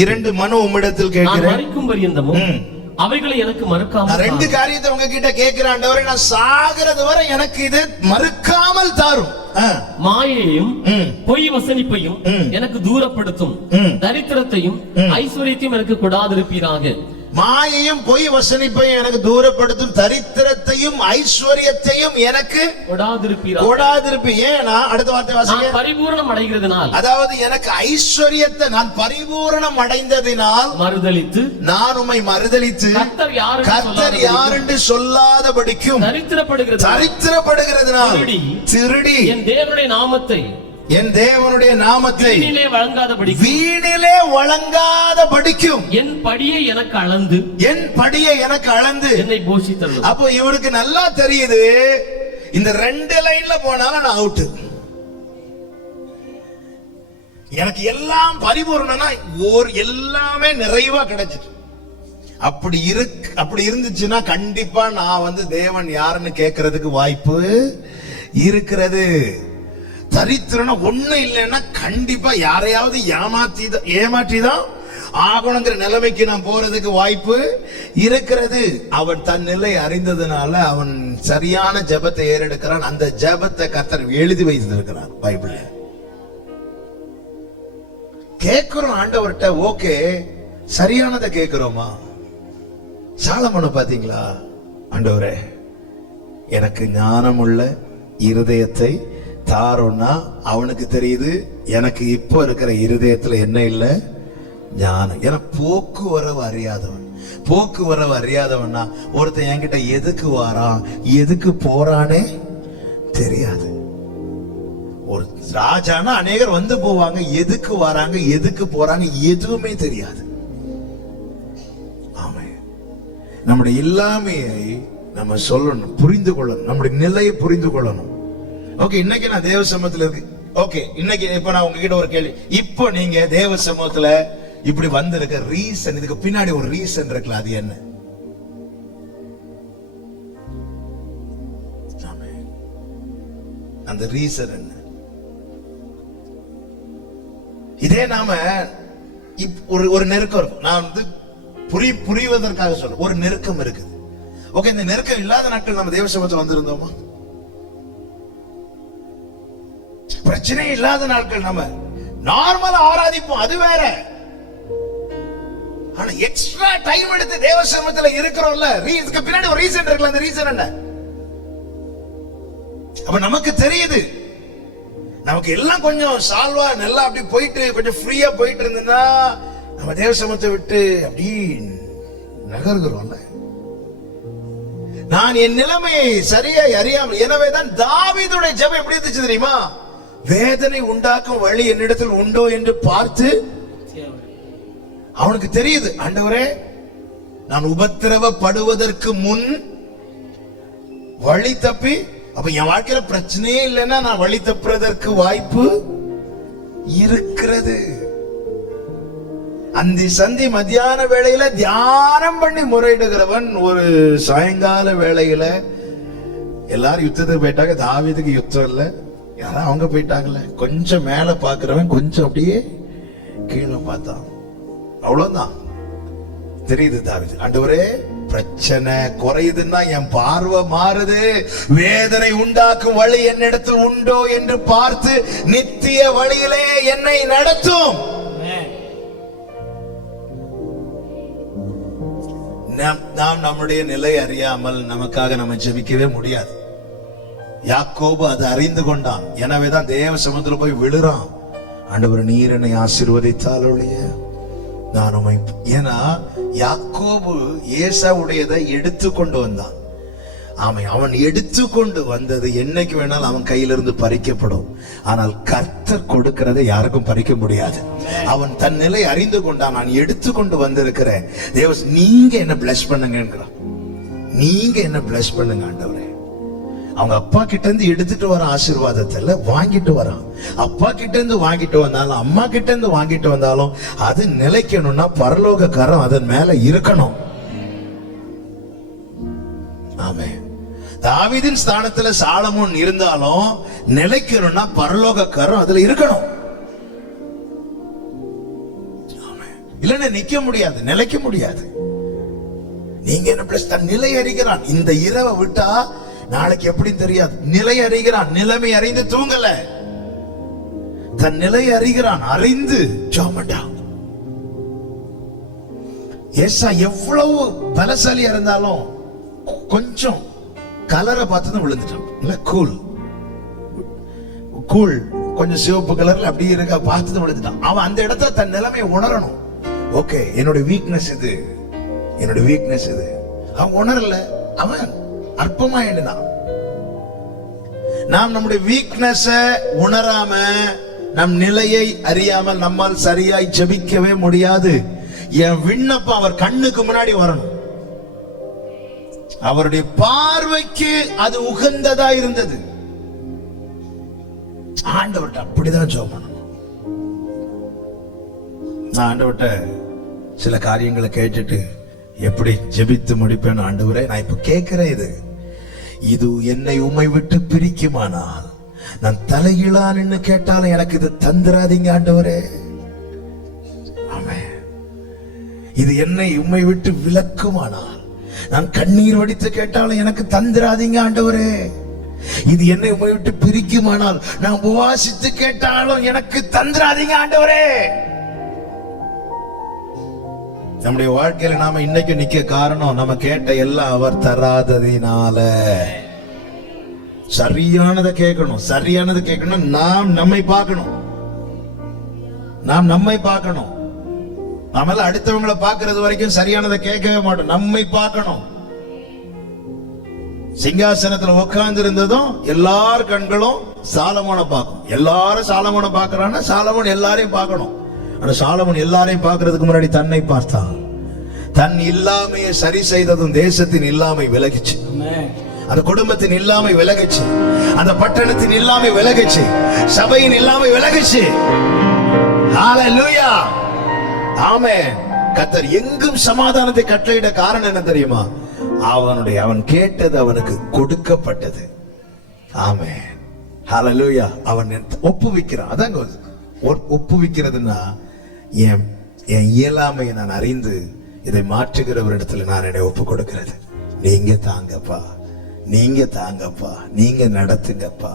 இரண்டு மனு உம்மிடத்தில் கேட்கிறேன். மரிக்கும் பரியந்தமும் அவைகளை எனக்கு மறுக்காமல். ரெண்டு காரியத்தை உங்ககிட்ட கேட்கிறேன் ஆண்டவரே, நான் சாகிறது வரை எனக்கு இது மறுக்காமல் தாரும். மாயையும் பொய் வசனிப்பையும் எனக்கு தூரப்படுத்தும். தரித்திரத்தையும் ஐஸ்வர்யத்தையும் எனக்கு கொடாதிருப்பீராக. மாயையும் பொய் வசனிப்பையும் எனக்கு தூரப்படுத்தும், தரித்திரத்தையும் ஐஸ்வர்யத்தையும் எனக்கு கொடாதிருப்பீ. ஏன்னா அடுத்த வார்த்தை வாசிங்க. பரிபூரணம் அடைகிறதுனால், அதாவது எனக்கு ஐஸ்வர்யத்தை நான் பரிபூரணம் அடைந்ததினால் மறுதலித்து, நான் உம்மை மறுதலித்து கர்த்தர் யார் என்று சொல்லாதபடிக்கும் தரித்திரப்படுகிறதுனால் திருடி என் தேவனுடைய நாமத்தை வீணிலே வழங்காதபடிக்கும் என் படியை எனக்கு அளந்து என்னை போஷித்தருளும். அப்போ இவருக்கு நல்லா தெரியுது, இந்த ரெண்டு லைன்ல போனாலும் நான் அவுட். எனக்கு எல்லாம் பரிபூர்ணனா எல்லாமே நிறைவா கிடைச்சிட்டு. அப்படி இருந்துச்சுன்னா கண்டிப்பா நான் தேவன் யாருன்னு கேட்கறதுக்கு வாய்ப்பு இருக்கிறது. தரித்திரனா ஒண்ணு இல்லைன்னா கண்டிப்பா யாரையாவது ஏமாற்றிதான் ஆகணுங்கிற நிலைமைக்கு நான் போறதுக்கு வாய்ப்பு இருக்கிறது. அவன் தன் நிலை அறிந்ததுனால அவன் சரியான ஜெபத்தை ஏறெடுக்கிறான். அந்த ஜெபத்தை கர்த்தர் எழுதி வைத்திருக்கிறார் பைபிள்ல. கேட்கிறோம் ஆண்டவர்கிட்ட, ஓகே, சரியானதை கேட்கிறோமா? சாலமோனை பாத்தீங்களா? ஆண்டவரே எனக்கு ஞானமுள்ள இருதயத்தை தாரோன்னா அவனுக்கு தெரியுது எனக்கு இப்போ இருக்கிற இருதயத்துல என்ன இல்லை, ஞானம். ஏன்னா போக்குவரவு அறியாதவன்னா ஒருத்தன் என்கிட்ட எதுக்கு வாரான் எதுக்கு போறானே தெரியாது. ஒரு ராஜானா அநேகர் வந்து போவாங்க, எதுக்கு வராங்க எதுக்கு போறாங்க எதுவுமே தெரியாது. ஆமா, நம்முடைய எல்லாமையை நம்ம சொல்லணும், புரிந்து கொள்ளணும், நம்முடைய நிலையை புரிந்து கொள்ளணும். ஓகே, இன்னைக்கு நான் தேவ சமூகத்துல இருக்கு. ஓகே, இன்னைக்கு இப்ப நான் உங்ககிட்ட ஒரு கேள்வி. இப்போ நீங்க தேவ சமூகத்துல இப்படி வந்திருக்க ரீசன், இதுக்கு பின்னாடி ஒரு ரீசன் இருக்குல்ல, அது என்ன? அந்த ரீசன் என்ன? இதே நாம ஒரு நெருக்கம் இருக்கும். நான் புரிவதற்காக சொல்ல, ஒரு நெருக்கம் இருக்குது. ஓகே, இந்த நெருக்கம் இல்லாத நாட்கள் நம்ம தேவ சமூகத்துல வந்திருந்தோமா? பிரச்சனை இல்லாத நாட்கள் நம்ம நார்மலா ஆராதிப்போம், அது வேற. ஆனா எக்ஸ்ட்ரா டைம் எடுத்து தேவ சமூகத்துல இருக்கிறோம்ல, இதுக்கு பின்னாடி ஒரு ரீசன் இருக்குல்ல. அந்த ரீசன் என்ன? அப்ப நமக்கு தெரியுது, நமக்கு எல்லாம் கொஞ்சம் சால்வா நல்லா அப்படி போயிட்டு கொஞ்சம் ஃப்ரீயா போயிட்டு இருந்ததுன்னா நம்ம தேவ சமூகத்தை விட்டு அப்படி நகர்கிறோம்ல. நான் என் நிலைமையை சரியா அறியாமல், எனவேதான் தாவீதுடைய ஜெபம் எப்படி இருந்துச்சு தெரியுமா? வேதனை உண்டாக்கும் வழி என்னிடத்தில் உண்டோ என்று பார்த்து, அவனுக்கு தெரியுது, ஆண்டவரே நான் உபத்திரவப்படுவதற்கு முன் வழி தப்பி, அப்ப என் வாழ்க்கையில பிரச்சனையே இல்லைன்னா நான் வழி தப்புறதற்கு வாய்ப்பு இருக்கிறது. அந்தி சந்தி மத்தியான வேளையில தியானம் பண்ணி முறையிடுகிறவன் ஒரு சாயங்கால வேளையில எல்லாரும் யுத்தத்துக்கு போயிட்டாங்க, தாவீதுக்கு யுத்தம் இல்ல, யாரும் அவங்க போயிட்டாங்கல்ல. கொஞ்சம் மேல பாக்குறவன் கொஞ்சம் அப்படியே கீழே பார்த்தான், அவ்வளவுதான். தெரியுது தாவீது, ஆண்டவரே பிரச்சனை குறையுதுன்னா என் பார்வை மாறுது, வேதனை உண்டாக்கும் வழி என்னிடத்தில் உண்டோ என்று பார்த்து நித்திய வழியிலே என்னை நடத்தும். நாம் நம்முடைய நிலை அறியாமல் நமக்காக நம்ம ஜெபிக்கவே முடியாது. யாக்கோபு அதை அறிந்து கொண்டான், எனவேதான் தேவ சமுத்திர போய் விழுறான். ஆண்டவர் நீர் என்னை ஆசீர்வதித்தால் ஒழிய நான் உம்மை. ஏன்னா யாக்கோபு ஏசாவுடையதை எடுத்து கொண்டு வந்தான். ஆமை, அவன் எடுத்துக்கொண்டு வந்தது என்னைக்கு வேணாலும் அவன் கையிலிருந்து பறிக்கப்படும். ஆனால் கர்த்தர் கொடுக்கிறதை யாருக்கும் பறிக்க முடியாது. அவன் தன் நிலை அறிந்து கொண்டான். நான் எடுத்துக்கொண்டு வந்திருக்கிறேன், தேவ நீங்க என்ன பிளஸ் பண்ணுங்கிறான். நீங்க என்ன பிளஸ் பண்ணுங்க ஆண்டவரே. அவங்க அப்பா கிட்ட இருந்து எடுத்துட்டு வர ஆசீர்வாதத்துல வாங்கிட்டு வரான். அப்பா கிட்ட இருந்து வாங்கிட்டு வந்தாலும் அம்மா கிட்ட இருந்து வாங்கிட்டு வந்தாலும் அது நிலைக்கணும்னா பரலோக கரம் அதன் மேல இருக்கணும். ஆமே, தாவீதின் ஸ்தானத்துல சாலமோன் இருந்தாலும் நிலைக்கணும்னா பரலோக கரம் அதுல இருக்கணும். இல்லைன்னா நிக்க முடியாது, நிலைக்க முடியாது. நீங்க என்ன பிளஸ் தன் நிலை அறிகிறான். இந்த இரவை விட்டா நாளைக்கு எப்படி தெரியாது. நிலை அறிகிறான், நிலைமை அறிந்து தூங்கல, தன் நிலை அறிகிறான், அறிந்து ஜாமண்டா. ஏசா எவ்வளவு பலசாலியா இருந்தாலும் கொஞ்சம் கலரை பார்த்து விழுந்துட்டான். இல்ல கூழ் கொஞ்சம் சிவப்பு கலர்ல அப்படி இருக்க பார்த்து விழுந்துட்டான். அவன் அந்த இடத்துல தன் நிலைமை உணரணும். ஓகே, என்னோட வீக்னஸ் இது, என்னோட வீக்னஸ் இது. அவன் உணரல, அவன் அற்பமா எண்ணினான். நாம் நம்முடைய வீக்னஸ் உணராம, நம் நிலையை அறியாமல் நம்மால் சரியாய் ஜெபிக்கவே முடியாது. என் விண்ணப்பம் அவர் கண்ணுக்கு முன்னாடி வரணும். அவருடைய பார்வைக்கு அது உகந்ததா இருந்தது. ஆண்டவர்கிட்ட அப்படிதான் ஜெபம் பண்ணணும். நான் ஆண்டவர்கிட்ட சில காரியங்களை கேட்டுட்டு எப்படி ஜெபித்து முடிப்பேன். ஆண்டவரே, நான் இப்ப கேட்கிறேன், இது என்னை உம்மை விட்டு பிரிக்குமானால் நான் தலைகீழா நின்னு கேட்டாலும் எனக்கு இது தந்துராதீங்க ஆண்டவரே. ஆமென். இது என்னை உம்மை விட்டு விலக்குமானால் நான் கண்ணீர் வடித்து கேட்டாலும் எனக்கு தந்துராதீங்க ஆண்டவரே. இது என்னை உம்மை விட்டு பிரிக்குமானால் நான் உபவாசித்து கேட்டாலும் எனக்கு தந்துராதீங்க ஆண்டவரே. நம்முடைய வாழ்க்கையில நாம இன்னைக்கு நிக்க காரணம் நம்ம கேட்ட எல்லாம் அவர் தராததினால. சரியானதை கேட்கணும், சரியானதை கேட்கணும். நாம் நம்மை பார்க்கணும், நாம் நம்மை பார்க்கணும். நம்மள அடுத்தவங்களை பார்க்கிறது வரைக்கும் சரியானதை கேட்கவே மாட்டோம். நம்மை பார்க்கணும். சிங்காசனத்துல உட்கார்ந்து இருந்ததும் எல்லார் கண்களும் சாலமோனை பார்க்கும். எல்லாரும் சாலமோனை பார்க்கறான்னா சாலமோன் எல்லாரையும் பார்க்கணும். ஆனா சாலமோன் எல்லாரையும் பார்க்கறதுக்கு முன்னாடி தன்னை பார்த்தான். தன் இல்லாமையை சரி செய்ததும் தேசத்தின் இல்லாமை விலகிச்சு, அந்த குடும்பத்தின் இல்லாமை விலகிச்சு, அந்த பட்டணத்தின் இல்லாமை விலகிச்சு, சபையின் இல்லாமை விலகிச்சு. ஹல்லேலூயா, ஆமென். கர்த்தர் எங்கும் சமாதானத்தை கட்டளையிட காரணம் என்ன தெரியுமா? அவன் கேட்டது அவனுக்கு கொடுக்கப்பட்டது. ஆமென், ஹல்லேலூயா. அவன் ஒப்புவிக்கிறான். அதாங்க ஒப்புவிக்கிறதுன்னா, என் இயலாமையை நான் அறிந்து இதை மாற்றுகிற ஒரு இடத்துல நான் என்னை ஒப்பு கொடுக்கிறது. நீங்க தாங்கப்பா, நீங்க தாங்கப்பா, நீங்க நடத்துங்கப்பா.